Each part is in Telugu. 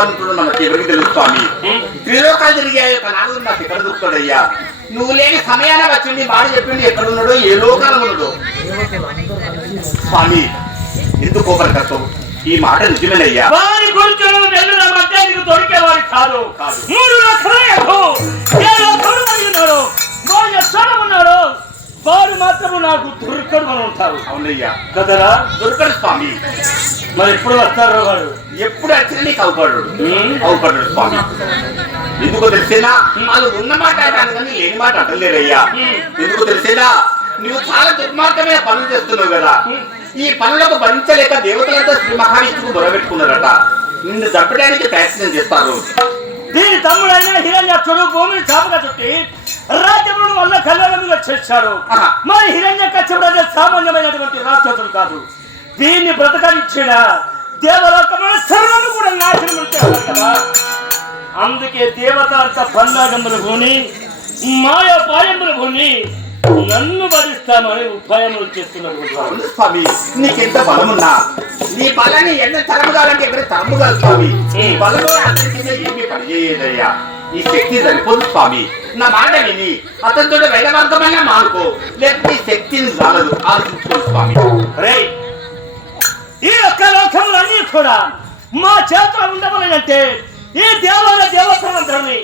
భగవంతుడు మనకి ఎవరికి తెలుసు స్వామి? త్రిలోకాలు తిరిగే యొక్క నాలుగు నాకు ఎక్కడ దొరుకుతాడయ్యా? నువ్వు లేని సమయాన వచ్చింది మాట చెప్పింది ఎక్కడ ఉన్నాడో ఏ లోకాలు ఉన్నాడో. స్వామి ఎందుకు కోపడతావు ఈ మాట నిజమేనయ్యా. వారి గురించిన నెల్లుల మధ్య నీకు దొరికేవాడు కాదు. కాదు. మూడు లక్షల ఏ లోకంలో నాకు దొరకడు అని ఉంటారు అవునయ్యా. కదరా దొరకడు స్వామి. మరి ఎప్పుడు వస్తారో వాడు ఎప్పుడు వచ్చినా నీకు అవుపడ్డాడు ఉమ్. అవుపడ్డాడు స్వామి. ఎందుకో తెలిసేనా? వాళ్ళు ఉన్న మాట అంటాను కానీ లేని మాట అంటలేరయ్యా. ఎందుకో తెలిసేనా? నువ్వు చాలా దుర్మార్గమైన పనులు చేస్తున్నావు కదా. ఈ పనులకు భరించలేక దేవతలంతా శ్రీ మహావిష్ణుకు మొరబెట్టుకున్నారట. నిన్ను చంపడానికి ప్రయత్నం చేస్తారు. దీని తమ్ముడైన హిరణ్యాక్షుడు భూమిని చాపగా చుట్టి రాజ్యములను వల్ల కళ్యాణంగా చేశారు. ఆహా. మరి హిరణ్య అనేది సామాన్యమైనటువంటి రాక్షసుడు కాదు. దీన్ని బ్రతకనిచ్చిన దేవలోకముల సర్వము కూడా నాశనం కదా? అందుకే దేవత అంత పన్నాగములు భూని మాయ పాయములు భూని నన్ను భరిస్తామని ఉపాయములు చేస్తున్నారు స్వామి నీకెంత బలమున్నా? నీ బలాన్ని ఎంత తరము కావాలంటే ఎక్కడ తరము కాదు స్వామి ఈ బలము అందరికీ ఏమీ పనిచేయదయ్యా? ఈ శక్తి సరిపోదు స్వామి. నా మాట విని అతనితో మార్గమైనా మానుకో లేకపోతే శక్తిని చాలదు ఆలోచించుకో స్వామి. ఈ యొక్క లోకములన్నీ కూడా మా చేతిలో ఉండవలనంటే ఈ దేవాల దేవతలందరినీ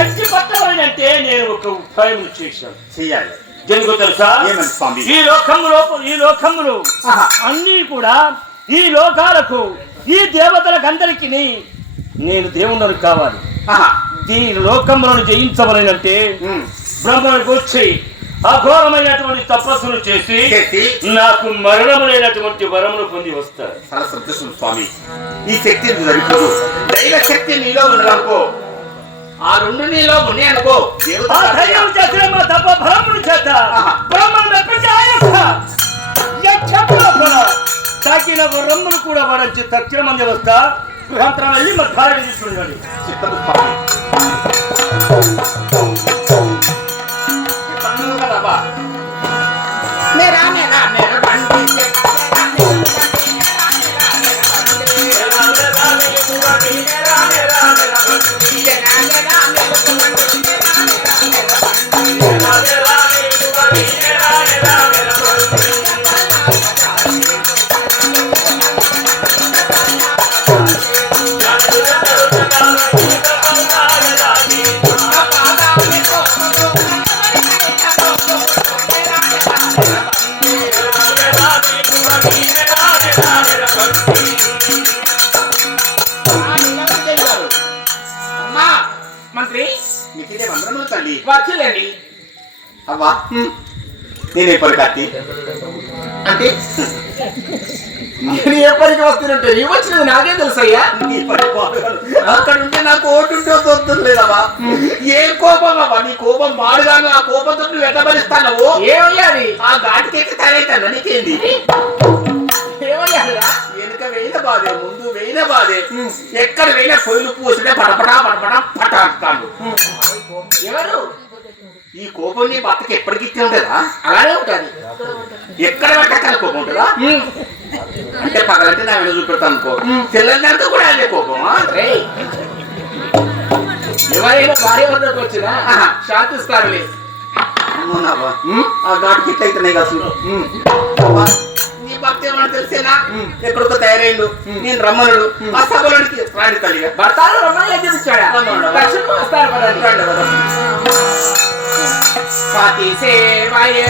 ఎట్టి పట్టవలనంటే నేను ఒక ఉపాయం చేశాను. చెయ్యాలి దేనికో తెలుసా? ఈ లోకములో ఈ లోకములు. అన్నీ కూడా ఈ లోకాలకు ఈ దేవతలకు అందరికి నేను దేవుణ్ణి కావాలి. ఈ లోకములను జయించవలనంటే. బ్రహ్మకు వచ్చి అఘోరమైనటువంటి తపస్సును చేసి నాకు మరణములైనటువంటి వరమును పొంది వస్తారు. చాలా సంతోషం స్వామి ఈ శక్తి సరిపోదు? దైవ శక్తి నీలో ఉన్నదనుకో. ఆ రెండు నీలో ఉన్నాయి అనుకో ధైర్యం చేసిన మా తప్ప బలమును చేత యక్షపులోపల తగిన వరములు కూడా వాడించి తక్షణ మంది వస్తా. గృహాంతరం వెళ్ళి మా భార్య తీసుకున్నాడు Thank you. మంత్రి. మీకు ఇదే వందనములు తల్లి వచ్చులేండి అవ్వా నేనే పరికత్తి అంటే? నేను ఏ పనికి వస్తున్నట్టు నీ వచ్చినది నాకేం తెలుసయ్యా. అక్కడ ఉంటే నాకు ఓటు ఉంటే వద్దు లేదవా ఏ కోపం అవ్వా? నీ కోపం మాడుగాను ఆ కోపంతో నువ్వు ఎట్టబలిస్తానవు ఏమయ్యా అది? ఆ ఘాటికి తయారైతాను నీకేంది? వెనుక వేయిన బాధే ముందు వేయిన బాధే. ఎక్కడ వేయిన పొయ్యిలు పూసితే పడపడా పడపడా పటాడుతాడు ఎవరు? ఈ కోపం నీ భర్తకి ఎప్పటికి ఇచ్చే ఉంటుందా? అలానే ఉంటుంది. ఎక్కడ పెట్టాలి కోపం ఉంటుందా? అంటే పగలంటే నా వెనుక చూపెడతాను అనుకో తెల్లందాక కూడా అదే కోపమా. ఎవరైనా భార్య వద్దకు వచ్చినా ఆహా. శాంతిస్తారులే అవునావా? ఆ ఘాటుకి ఎట్లయితున్నాయి అసలు అబ్బా, నీ భక్తి ఏమన్నా తెలిసేనా? ఎక్కడికో తయారైండు నేను రమ్మనుడు ఆ సభలోనికి రాండి తల్లిగా. భర్తలు రమ్మని. రండి కదా. పతి సేవయే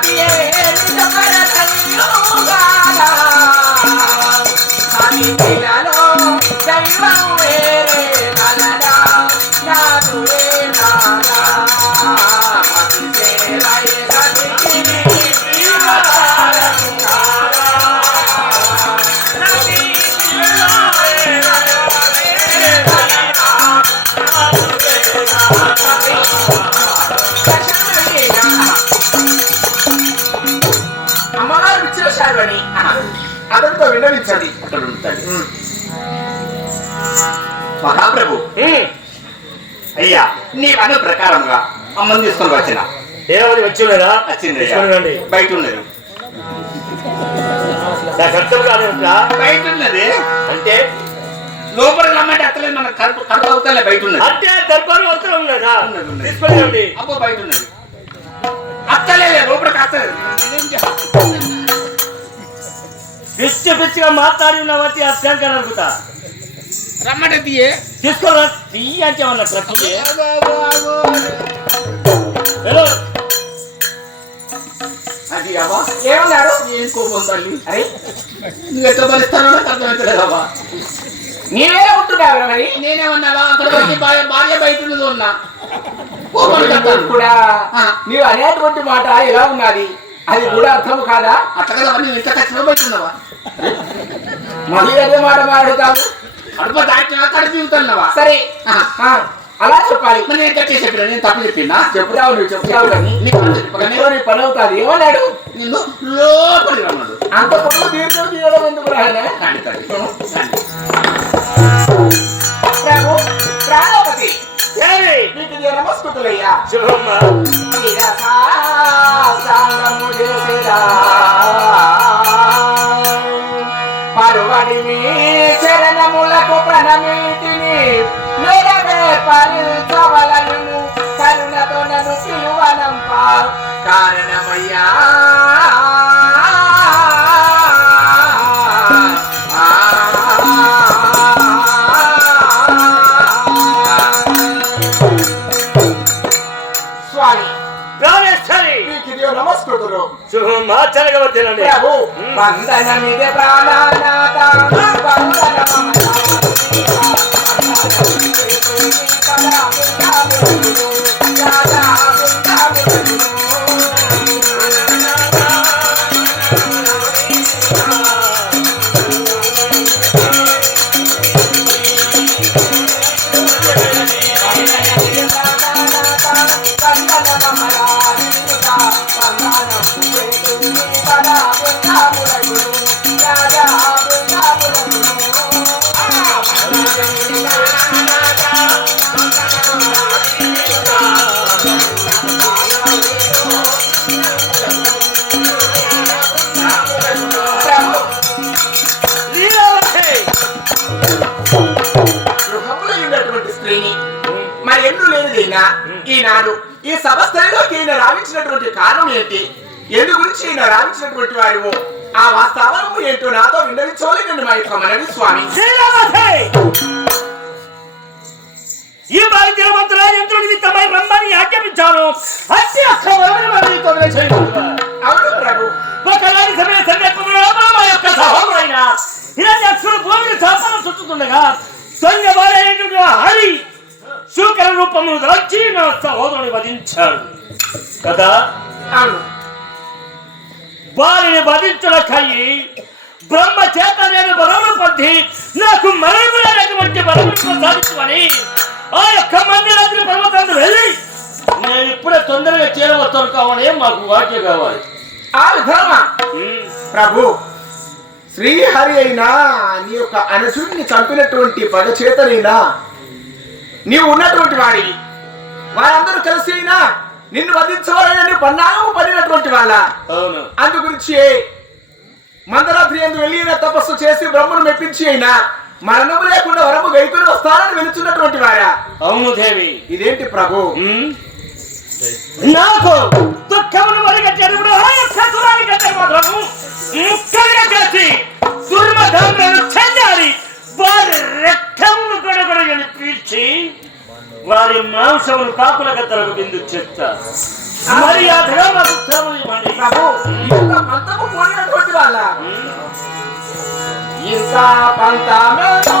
కతి సెలవించండి అక్కడ ఉంటాడు మహాప్రభు. అయ్యా నీ అను ప్రకారంగా అమ్మని తీసుకొని వచ్చిన. ఏమని వచ్చిందా వచ్చింది తీసుకురండి. బయట కాదేమిట్రా బయట ఉన్నది. అంటే? లోపలికి రమ్మంటే అత్తలేదు మన కడుపు కడుపు అవుతాలే బయట ఉన్నది. అంటే దర్బారు అవసరం ఉన్నదా. తీసుకురండి. అబ్బో బయట ఉన్నది. అత్తలేదు లోపలికి అత్తలేదు? పిచ్చి పిచ్చిగా మాట్లాడి ఉన్నావంటే ఆ శంకర్ అనుకుంటా. రమ్మంటే తీయే. తీసుకోరా? తీయ అంటే హలో. అది అవ్వా? ఏమన్నారు ఏం కోపం తల్లి? అరే. నువ్వు భరిస్తానో నాకు అర్థమవుతలేదవ్వా నీవే ఉంటున్నావు మరి? నేనేమన్నావా అక్కడ పోయి భార్య భార్య బయట ఉన్నా. కట్టాను కూడా. నీవు అనేటువంటి మాట ఎలా ఉన్నది? అది కూడా అర్థం కాదా? అట్లా నువ్వు ఇంత బయటున్నావా మళ్ళీ అదే మాట మాట్లాడుతావు? కడుపు దాటినా సరే. అలా చెప్పాలి. మరి నేను కట్ చెప్పిన నేను తప్పు చెప్పినా చెప్పురావు నువ్వు చెప్పురావు కానీ నీ పని అవుతుంది. ఏమన్నాడు? నిన్ను లోపలికి రమ్మన్నాడు. అంత పొడుగు దీర్ఘం తీయడం ఎందుకు రాయన నీకు నమస్కృతులయ్యా. పరువడి మీ చరణములకు ప్రణమితిని నెరవే పరిచవలను కరుణతో నన్ను పిలువనంప కారణమయ్యా. చెలగవద్దేనండి ప్రభు ప్రాణనాథ లేనిదైనా ఈనాడు ఈ సంవత్సరంలోకి ఈయన రావించినటువంటి కారణం ఏంటి? ఎందు గురించి ఈయన రావించినటువంటి వారు? ఆ వాస్తవము ఏంటో నాతో విన్నవించోలి నిన్ను మా యొక్క మనవి స్వామి ఈ భారతీయ మంత్ర యంత్రుడి నిమిత్తమై రమ్మని ఆజ్ఞాపించాను. అతి అవును ప్రభు. ఒకలాంటి సమయ సందర్భంలో మా యొక్క సహోదరైన హిరణ్యాక్షుడు భూమిని శాసనం చుట్టుతుండగా నా సహోదరుని వధించాడు కదా? వారిని వధించులకై బ్రహ్మ చేత నేను బలమును పొంది నాకు మరణమైనటువంటి బలమును ప్రసాదించమని ఆ యొక్క మందిరాత్రి పర్వతాన్ని వెళ్ళి నేను ఇప్పుడే తొందరగా చేరవస్తాను కావని మాకు వాక్య కావాలి. ప్రభు శ్రీహరి అయినా నీ యొక్క అనుసుడిని చంపినటువంటి పగ చేతనైనా నీవు ఉన్నటువంటి వాడివి. వారందరూ కలిసి అయినా నిన్ను వధించవాలని పన్నాగం పడినటువంటి వాళ్ళ. అవును. అందు గురించి మందరాత్రి ఎందు వెళ్ళి అయినా తపస్సు చేసి బ్రహ్మను మెప్పించి అయినా మరణము లేకుండా వరము గైకొని వస్తానని వెలుచున్నటువంటి వారా. అవును దేవి. ఇదేంటి ప్రభు. నాకు దుఃఖమును మరిగట్టేటప్పుడు ఆ యొక్క సురాని కంటే మాత్రము ముక్కలుగా చేసి దుర్మధములను చెందాలి వారి రెక్కమును గొడగొడగని పీల్చి వారి మాంసమును కాకుల గద్దలకు బిందు చెప్తా మర్యాదగా మాకు శ్రమలు ఇవ్వండి. ఇంత పంతము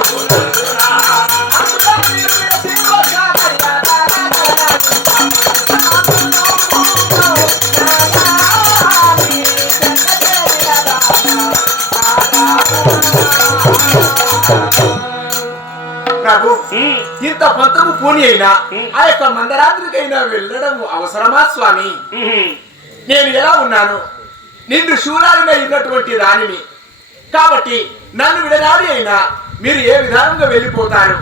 ఉమ్, ఇంత పంతము పూని అయినా. ఆ యొక్క మందరాత్రికైనా వెళ్ళడం అవసరమా స్వామి. నేను ఎలా ఉన్నాను? నిన్ను శూలాలుగా ఉన్నటువంటి రాణిని. కాబట్టి నన్ను విడనాడి అయినా మీరు ఏ విధానంగా వెళ్ళిపోతారు!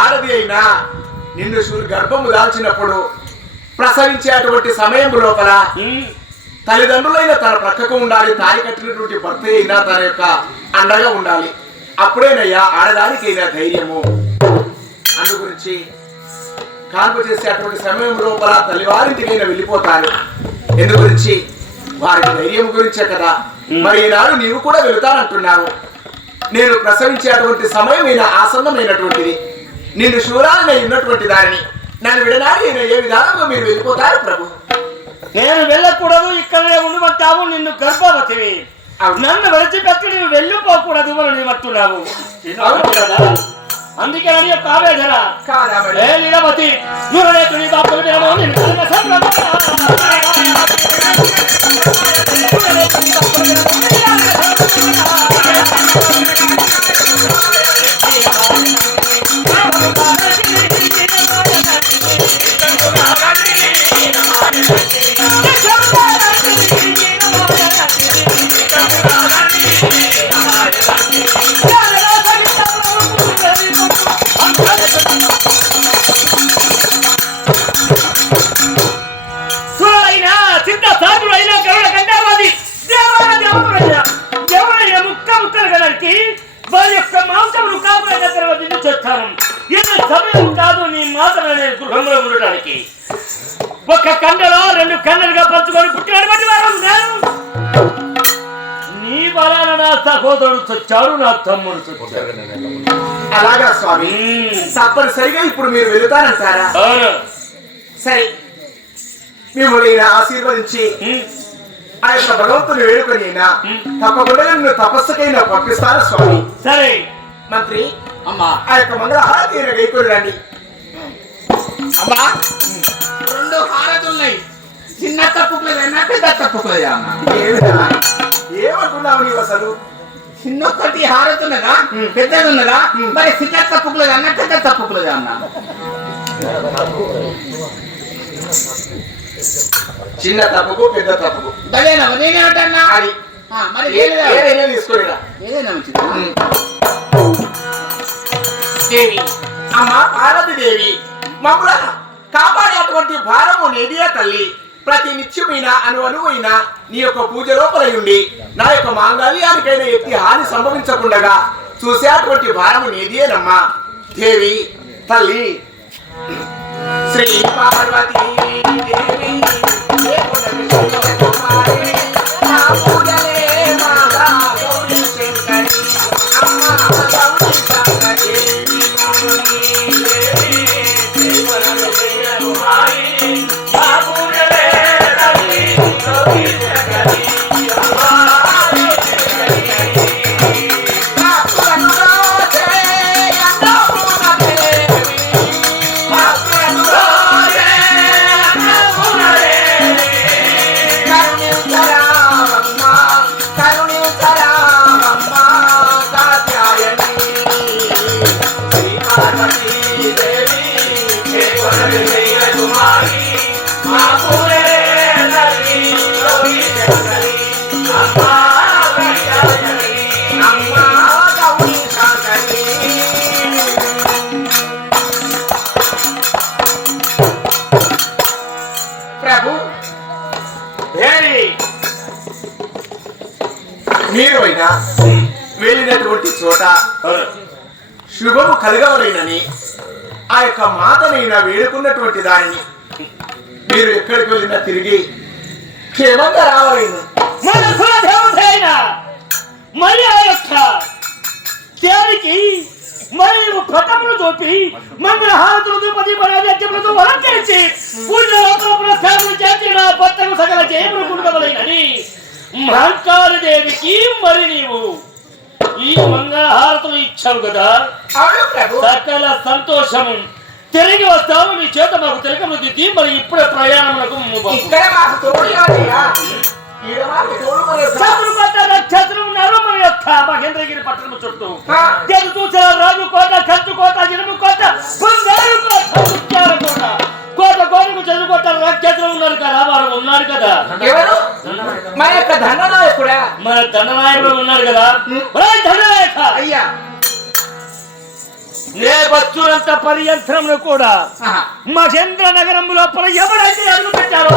ఆడది అయినా నిన్ను శూలు గర్భము దాల్చినప్పుడు ప్రసవించేటువంటి సమయం లోపల తల్లిదండ్రులైన తన ప్రక్కకు ఉండాలి తాయి కట్టినటువంటి భర్త అయినా తన యొక్క అండగా ఉండాలి. అప్పుడేనయ్యా ఆడదానికైనా ధైర్యము. అందు గురించి కాన్పు చేసేటువంటి సమయం లోపల తల్లివారింటికైనా వెళ్ళిపోతారు. ఎందు గురించి వారికి ధైర్యం గురించే కదా. మరి ఈనాడు నీవు కూడా వెళుతానంటున్నావు. నేను ప్రసవించేటువంటి సమయమైన ఆసన్నమైనటువంటిది. నేను శూరాలనే ఉన్నటువంటి దానిని నన్ను విడనాడి ఏ విధానంగా మీరు వెళ్ళిపోతారు ప్రభు? నేను వెళ్ళకూడదు ఇక్కడే ఉండమంటావు నిన్ను గర్భవతివి. నన్ను విడిచిపెట్టి నువ్వు వెళ్ళిపోకూడదు అని నీవు అంటున్నావు. అవును. కదా? అందుకే నీ యొక్క ఆవేదన. ఏ లీలవతి నీ బాపులు నిన్ను సంభ్రమ. సహోదరుడు చచ్చాడు నా తమ్ముడు చచ్చాడు అలాగా స్వామి. తప్పనిసరిగా ఇప్పుడు మీరు వెళుతారంటారా? సరే. మిమ్మల్ని ఆశీర్వదించి. ఆ యొక్క భగవంతుని వేడుకొని. తప్పకుండా నిన్ను తపస్సుకైనా పంపిస్తాను స్వామి? సరే. మంత్రి అమ్మా. ఆ యొక్క మంగళ హారతి గైకొని రండి. అమ్మా రెండు హారతులున్నాయి. చిన్న తప్పుకులేదన్నా పెద్ద తప్పుకులేదా? ఏమంటున్నావు నీవు అసలు? చిన్నొక్కటి హారతున్నదా? పెద్దది ఉన్నదా మరి చిన్న తప్పుకులేదన్నా పెద్ద తప్పుకులేదా అన్నా? చిన్న తప్పుకు పెద్ద తప్పుకు. గదేనా నేనేమిటన్నా? అది. మరి ఏదేనా? దేవి అమ్మ పార్వతి దేవి మమ్మల కాపాడేటువంటి భారము నేదియా తల్లి? ప్రతి నిత్యమైన అను అనువైన నీ యొక్క పూజ లోపల ఉండి నా యొక్క మాంగల్యానికైనా ఎత్తి హాని సంభవించకుండగా చూసేటువంటి భారము నేదియేనమ్మా దేవి తల్లి. శ్రీ పార్వతీ ఏయ్! మీరు అయినా వెళ్ళినటువంటి చోట. శుభము కలగవలేనని ఆ యొక్క మాతనైనా వేడుకున్నటువంటి దానిని మీరు ఎక్కడికి వెళ్ళినా తిరిగి క్షేమంగా రావాలను అయిన మరి ఆ యొక్క దేవునికి మరి నీవు పటములు చూపి మంగళ హారతులు ద్రుపది పరాజత్యములతో అలంకరించి పూజ లోపల పురస్కారములు చేసి నా భర్తకు సకల జయములు కుడుకవలైనని మహంకాళి దేవికి మరి నీవు ఈ మంగళ హారతులు ఇచ్చావు కదా. సకల సంతోషము తిరిగి వస్తావు. నీ చేత మాకు దిద్ది మరి ఇప్పుడే ప్రయాణములకు. ఇక్కడ మాకు చతురు కొట్ట నక్షత్రం ఉన్నారు మన యొక్క మహేంద్రగిరి పట్టణం చుట్టూ. తెలుగు చూసిన రాజు కోట కంచు కోట ఇనుము కోట బంగారు కోట ముత్యాల కోట. కోట కోటకు చెరువు కోట నక్షత్రం ఉన్నారు కదా వారు ఉన్నారు కదా. ఎవరు? మా యొక్క ధననాయకుడా? మన దండనాయకుడు ఉన్నారు కదా. దండనాయక అయ్యా. నే వచ్చునంత పర్యంత్రములు కూడా. మహేంద్ర నగరం లోపల ఎవరైతే అడుగు పెట్టారో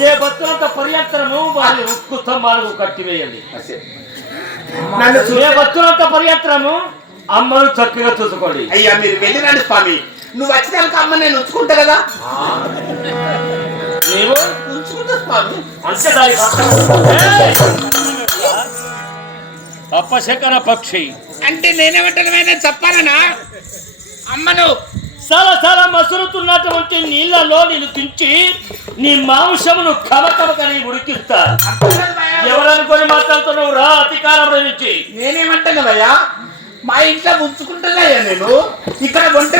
ఏ భక్తులంత పర్యంతరము వారి ఉక్కు స్తంభాలకు కట్టివేయండి. ఏ భక్తులంత పర్యంతరము అమ్మను చక్కగా చూసుకోండి. అయ్యా మీరు వెళ్ళిరండి స్వామి. నువ్వు వచ్చినాక అమ్మ నేను ఉంచుకుంటా కదా? నీవు ఉంచుకుంటా స్వామి. అంతే! అపశకన పక్షి. అంటే నేనేమంటాను చెప్పాలనా? అమ్మను చాలా చాలా మసులుతున్నటువంటి నీళ్ళలో నేను దించి నీ మాంసమును కమకమకని ఉడికిస్తా. ఎవరనుకొని మాట్లాడుతున్నావు? రా అధికారం నుంచి. నేనేమంటాను భయ్యా? మా ఇంట్లో ఉంచుకుంటున్నాయా నేను? ఇక్కడ వంట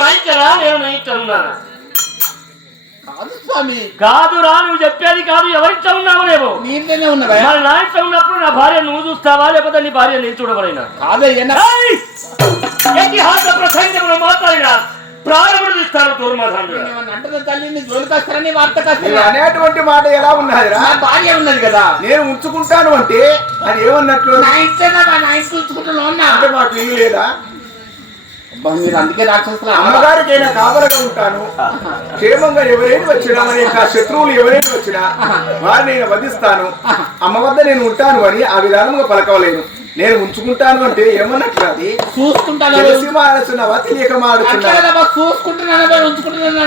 మా ఇంటరా నేను ఇంట్లో ఉన్నాను? కాదు స్వామి. కాదు రా నువ్వు చెప్పేది కాదు ఎవరింట్లో ఉన్నావు లేవు? నీ ఇంట్లోనే ఉన్నా భయ్యా మరి నా ఇంట్లో ఉన్నప్పుడు నా భార్య నువ్వు చూస్తావా లేకపోతే నీ భార్య నేను చూడవలైనా కాదయ్యా! ఇతిహాస ప్రసంగంలో మాట్లాడిన? ప్రారంభం తీస్తాను వార్త నువ్వు కాస్తా అనేటువంటి మాట ఎలా ఉన్నదిరా? నా భార్య ఉన్నది కదా. నేను ఉంచుకుంటాను అంటే అది ఏమన్నట్లు? నా ఇంట్లోనే మా నా ఇంట్లో ఉంచుకుంటున్నా అంటే మాకు ఇల్లు లేదా? మీరు అందుకే రాక్షసులు అమ్మగారు అమ్మగారికైనా కాపలగా ఉంటాను. క్షేమంగా ఎవరైనా వచ్చినా మన యొక్క శత్రువులు ఎవరైనా వచ్చినా వారిని నేను వధిస్తాను. అమ్మ వద్ద నేను ఉంటాను అని ఆ విధానంగా పలకవలేను. నేను ఉంచుకుంటాను అంటే ఏమన్నట్లు అది? చూసుకుంటాను తెలిసి తెలియక చూసుకుంటున్నాను ఉంచుకుంటున్నాను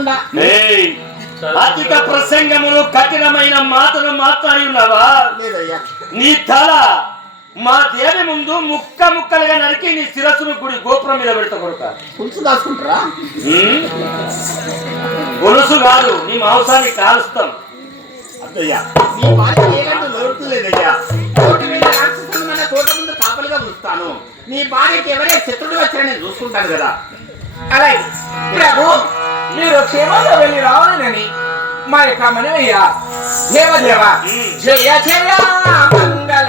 నా! అధిక ప్రసంగములు కఠినమైన మాటలు మాట్లాడి ఉన్నావా? లేదయ్యా. నీ తల మా దేవి ముందు ముక్క ముక్కలుగా నరికి నీ శిరస్సును గుడి గోపురం మీద పెడతా కొడుక. పులుసు దాచుకుంటారా? గొలుసు కాదు నీ మాంసాన్ని కాలుస్తాం. అద్దయ్యా నీ భార్య ఏలంటూ నోరుతులేదయ్యా? తోట మీద తోట ముందు కాపలిగా ఉంచుతాను నీ భార్యకి ఎవరే శత్రుడు వచ్చినా నేను చూసుకుంటాను కదా. అలాగే. ప్రభు మీరు క్షేమంగా వెళ్ళి రావాలని మా యొక్క మనమయ్య దేవదేవ. జయ జయ మంగళ